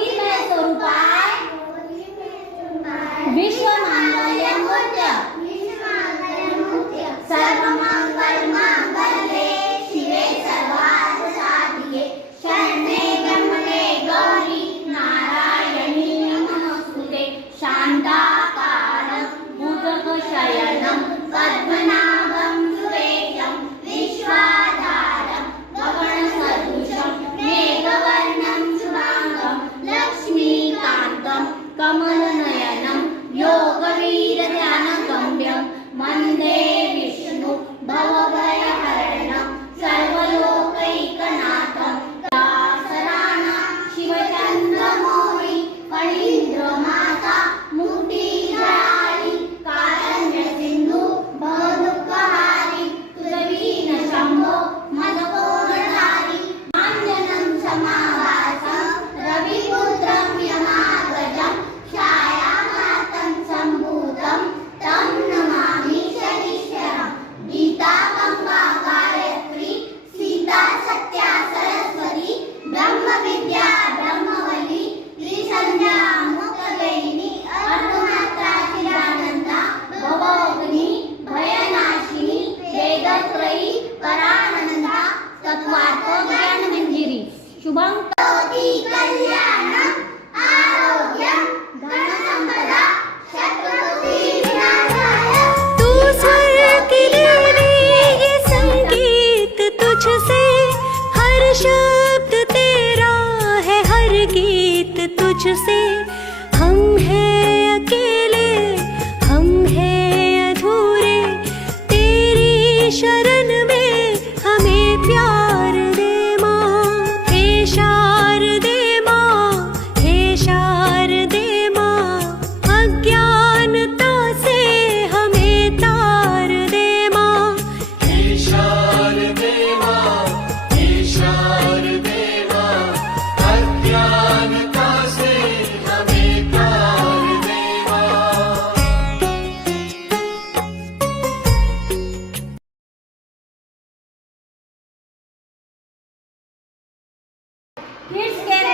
ज्योतिर्मय स्वरूपाय विश्व मांगल्य मूर्त्य सर्वमंगल मांगल्ये शिवे सर्वार्थ साधिके शरण्ये त्र्यंबके गौरी नारायणी नमोस्तुते शान्ताकारं भुजगशयनं पद्मनाभं सुरेशं विश्वाधारं गगनसदृशं मेघवर्णं शुभांगं लक्ष्मीकान्तं कमलनयनं योगवीरध्यानगम्यं वन्दे विष्णु भवभयहरणं सर्वलोकैकनाथं दासराणां शिवचन्द्रमौळि फणीन्द्रमाता मुक्तिदायिनी कारुण्यसिन्धु भवदुःखहारी तुझवीनशम्भो मदकोणधारी आञ्जनं समाभासं रविपुत्रं यमाग्रजं छायामातं सम्भूतं तं नमामि शनीश्वरं गीता गंगा गायत्री सीता सत्या सरस्वती ब्रह्मविद्या ब्रह्मवल्ली त्रिसंध्या मुक्तवेदिनी अर्धमात्रा चिदानंदा भवोग्नि भयनाशिनी वेदत्रयी परानंदा तत्वार्थ ज्ञानमंजिरी शुभं करोति कल्याणं आरोग्यं धनसंपदा शत्रुबुद्धिविनाशाय। तू स्वर की देवी ये संगीत तुझसे, हर शब्द तेरा है हर गीत तुझसे। हम हैं अकेले, हम हैं अधूरे, तेरी शरण में हमें प्यार दे माँ। हे शारदे माँ, हे शारदे माँ, अज्ञानता से हमें तार दे माँ। हे शारदे माँ, हे शारदे माँ, अज्ञानता से हमें तार दे माँ। Kids can